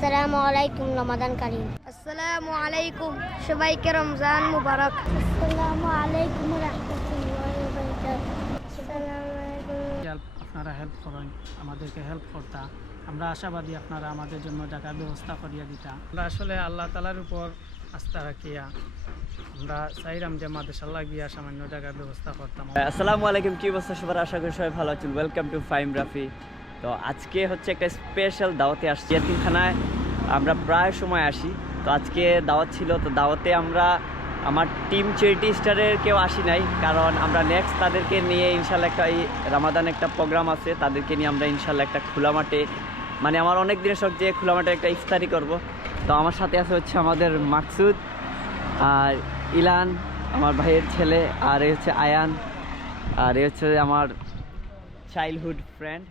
আসসালামু আলাইকুম রমাদান কারীম। আসসালামু আলাইকুম, সবাইকে রমজান মুবারক। আসসালামু আলাইকুম রাহমাতুল্লাহি ওয়া বারাকাতুহু। আসসালামু আলাইকুম। আপনারা হেল্প করেন, আমাদেরকে হেল্প করতা। আমরা আশাবাদী আপনারা আমাদের জন্য জায়গার ব্যবস্থা করিয়া দিতা। আমরা আসলে আল্লাহ তালার উপর আস্থা রাখিয়া আমরা চাইলাম যে মাদ্রাসাল্লাহ গিয়া সামান্য জায়গার ব্যবস্থা করতাম। আসসালামু আলাইকুম, কি অবস্থা সবার? আশা করি সবাই ভালো আছেন। Welcome to Faim Rafi. তো আজকে হচ্ছে একটা স্পেশাল দাওয়াতে আসছি। এতিমখানায় আমরা প্রায় সময় আসি, তো আজকে দাওয়াত ছিল। তো দাওয়াতে আমরা আমার টিম চ্যারিটি স্টারের কেউ আসি নাই, কারণ আমরা নেক্সট তাদেরকে নিয়ে ইনশাল্লাহ একটা এই রামাদান একটা প্রোগ্রাম আছে, তাদেরকে নিয়ে আমরা ইনশাল্লাহ একটা খোলা মাঠে, মানে আমার অনেক দিনের শখ যে খোলা মাঠে একটা ইফতারি করব। তো আমার সাথে আছে হচ্ছে আমাদের মাকসুদ আর ইলান, আমার ভাইয়ের ছেলে, আর এই হচ্ছে আয়ান, আর এই হচ্ছে আমার চাইল্ডহুড ফ্রেন্ড।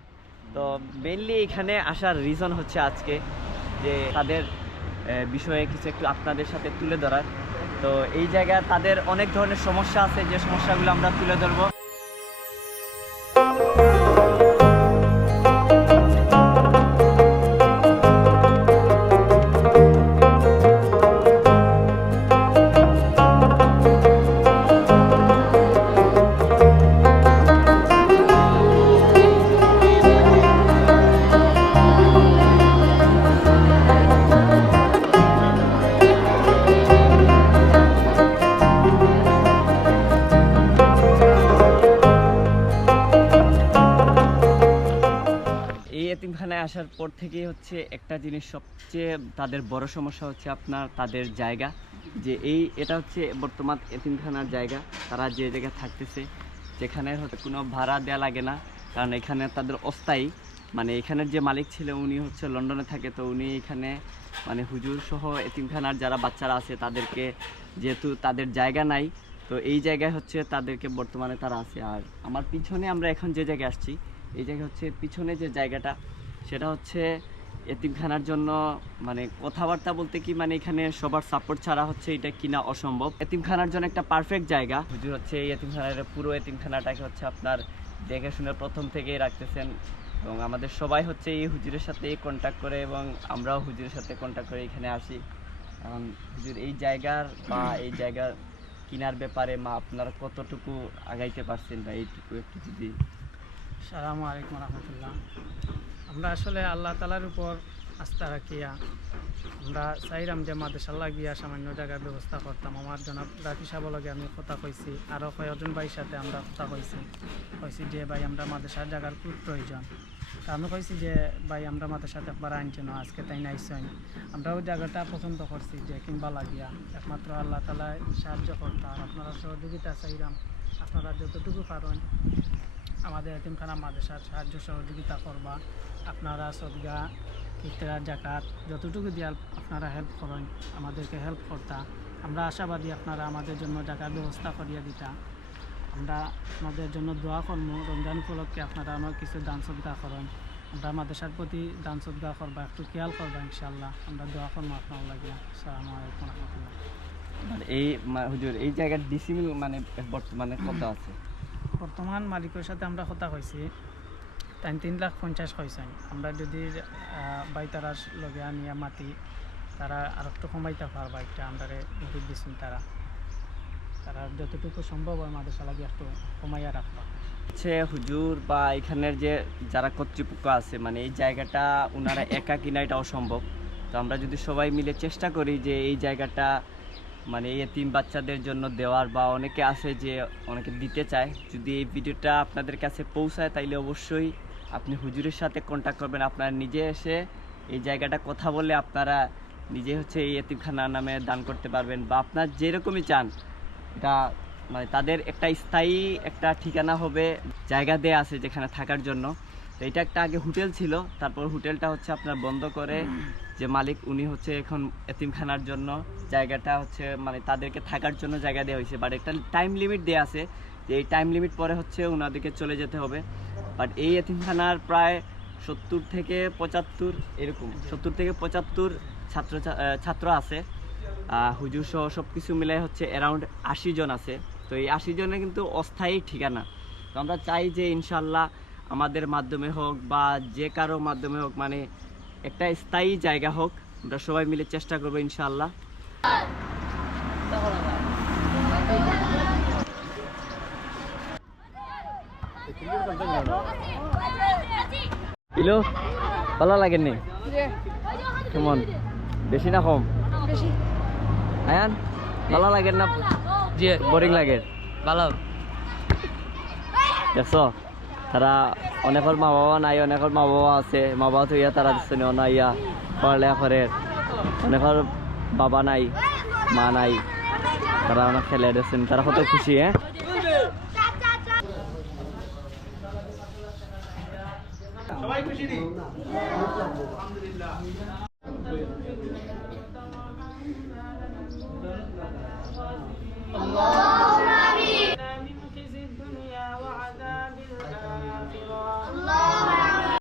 তো মেনলি এখানে আসার রিজন হচ্ছে আজকে যে তাদের বিষয়ে কিছু একটু আপনাদের সাথে তুলে ধরার। তো এই জায়গায় তাদের অনেক ধরনের সমস্যা আছে, যে সমস্যাগুলো আমরা তুলে ধরবো। এতিমখানায় আসার পর থেকেই হচ্ছে একটা জিনিস সবচেয়ে তাদের বড় সমস্যা হচ্ছে তাদের জায়গা। যে এটা হচ্ছে বর্তমান এতিমখানার জায়গা, তারা যে জায়গায় থাকতেছে, যেখানে হচ্ছে কোনো ভাড়া দেওয়া লাগে না, কারণ এখানে তাদের অস্থায়ী, মানে এখানের যে মালিক ছিল উনি হচ্ছে লন্ডনে থাকে। তো উনি এখানে মানে হুজুর সহ এতিমখানার যারা বাচ্চারা আছে তাদেরকে, যেহেতু তাদের জায়গা নাই, তো এই জায়গায় হচ্ছে তাদেরকে বর্তমানে তারা আছে। আর আমার পিছনে আমরা এখন যে জায়গায় আসছি, এই জায়গা হচ্ছে পিছনে যে জায়গাটা, সেটা হচ্ছে এতিমখানার জন্য মানে কথাবার্তা বলতে কি, মানে এখানে সবার সাপোর্ট ছাড়া হচ্ছে এটা কিনা অসম্ভব। এতিমখানার জন্য একটা পারফেক্ট জায়গা। হুজুর হচ্ছে এই এতিমখানার পুরো এতিমখানাটাকে হচ্ছে আপনার দেখে শুনে প্রথম থেকেই রাখতেছেন, এবং আমাদের সবাই হচ্ছে এই হুজুরের সাথে কন্ট্যাক্ট করে, এবং আমরাও হুজুরের সাথে কন্ট্যাক্ট করে এখানে আসি। এখন হুজুর এই জায়গার বা এই জায়গার কেনার ব্যাপারে আপনারা কতটুকু আগাইতে পারছেন, বা এইটুকু একটু যদি। আসসালামু আলাইকুম রহমতুল্লাহ। আমরা আসলে আল্লাহ তালার উপর আস্থা রাখিয়া আমরা চাইলাম যে মাদ্রাসাল্লাহ গিয়া সামান্য জায়গার ব্যবস্থা করতাম। আমার জনাব রাফি সাহেবের লগে আমি কথা কইছি, আরও কয়েকজন ভাইয়ের সাথে আমরা কথা কইছি যে ভাই আমরা মাদ্রাসার জায়গার খুব প্রয়োজন। তা আমি কইছি যে ভাই আমরা মাদ্রাসাতে একবার আনছি না, আজকে তাই নাইছেন। আমরাও জায়গাটা পছন্দ করছি যে কিনবা লাগিয়া, একমাত্র আল্লাহ তালা সাহায্য করতাম। আপনারা সহযোগিতা চাইলাম, আপনারা যতটুকু পারেন আমাদের এতিমখানা মাদ্রাসার সাহায্য সহযোগিতা করবা। আপনারা সদগা ফিতরা জাকাত যতটুকু দিয়ে আপনারা হেল্প করেন, আমাদেরকে হেল্প করতা। আমরা আশাবাদী আপনারা আমাদের জন্য জায়গার ব্যবস্থা করিয়া দিতা। আমরা আপনাদের জন্য দোয়া করবো। রমজান উপলক্ষে আপনারা আমার কিছু দান সদগা করেন, আমরা মাদ্রাসার প্রতি দান সদগা করবা, একটু খেয়াল করবা ইনশাআল্লাহ। আমরা দোয়া করবো আপনার লাগিয়া। আসসালামু আলাইকুম রহমতুল্লাহ। এই হুজুর এই জায়গার ডিসিমিল মানে বর্তমানে কত আছে? বর্তমান মালিকের সাথে আমরা কথা কইছি, তাই 3,50,000 হয়েছেন। আমরা যদি বাইতারা লগে আনিয়া মাতি, তারা আর একটু কমাইতে পারবা। একটা আমরা ইঙ্গিত দিচ্ছেন, তারা যতটুকু সম্ভব হয় মাদ্রাসা লাগে একটু কমাইয়া রাখবা। হচ্ছে হুজুর বা এখানের যে যারা কর্তৃপক্ষ আছে, মানে এই জায়গাটা ওনারা একা কিনা এটা অসম্ভব। তো আমরা যদি সবাই মিলে চেষ্টা করি যে এই জায়গাটা মানে এই এতিম বাচ্চাদের জন্য দেওয়ার, বা অনেকে আছে যে অনেকে দিতে চায়, যদি এই ভিডিওটা আপনাদের কাছে পৌঁছায় তাইলে অবশ্যই আপনি হুজুরের সাথে কন্ট্যাক্ট করবেন। আপনারা নিজে এসে এই জায়গাটা কথা বলে আপনারা নিজে হচ্ছে এই এতিমখানার নামে দান করতে পারবেন, বা আপনার যেরকমই চান এটা মানে তাদের একটা স্থায়ী একটা ঠিকানা হবে, জায়গা দেয়া আছে যেখানে থাকার জন্য। তো এটা একটা আগে হোটেল ছিল, তারপর হোটেলটা হচ্ছে আপনার বন্ধ করে যে মালিক উনি হচ্ছে এখন এতিমখানার জন্য জায়গাটা হচ্ছে মানে তাদেরকে থাকার জন্য জায়গা দেওয়া হয়েছে। বাট একটা টাইম লিমিট দেওয়া আছে যে এই টাইম লিমিট পরে হচ্ছে ওনাদেরকে চলে যেতে হবে। বাট এই এতিমখানার প্রায় 70 থেকে 75 এরকম 70 থেকে 75 ছাত্র আছে। হুজুর সহ সব কিছু মিলে হচ্ছে অ্যারাউন্ড 80 জন আছে। তো এই 80 জনের কিন্তু অস্থায়ী ঠিকানা। তো আমরা চাই যে ইনশাল্লাহ আমাদের মাধ্যমে হোক বা যে কারো মাধ্যমে হোক, মানে একটা স্থায়ী জায়গা হোক, আমরা সবাই মিলে চেষ্টা করবো ইনশাআল্লাহ। ইলো ভালো লাগেননি? কেমন, বেশি না কম? আয়ান ভালো লাগেন না? জি বোরিং লাগে? ভালো। দেখছো তারা অনেকের মা বাবা নাই, অনেকের মা বাবা আছে, মা বাবা তো ইয়া তারা দিচ্ছে না ইয়া পড়ালেখা করে, অনেকের বাবা নাই মা নাই, তারা অনেক খেলে দিচ্ছেন, তারা কত খুশি। হ্যাঁ সবাই খুশি।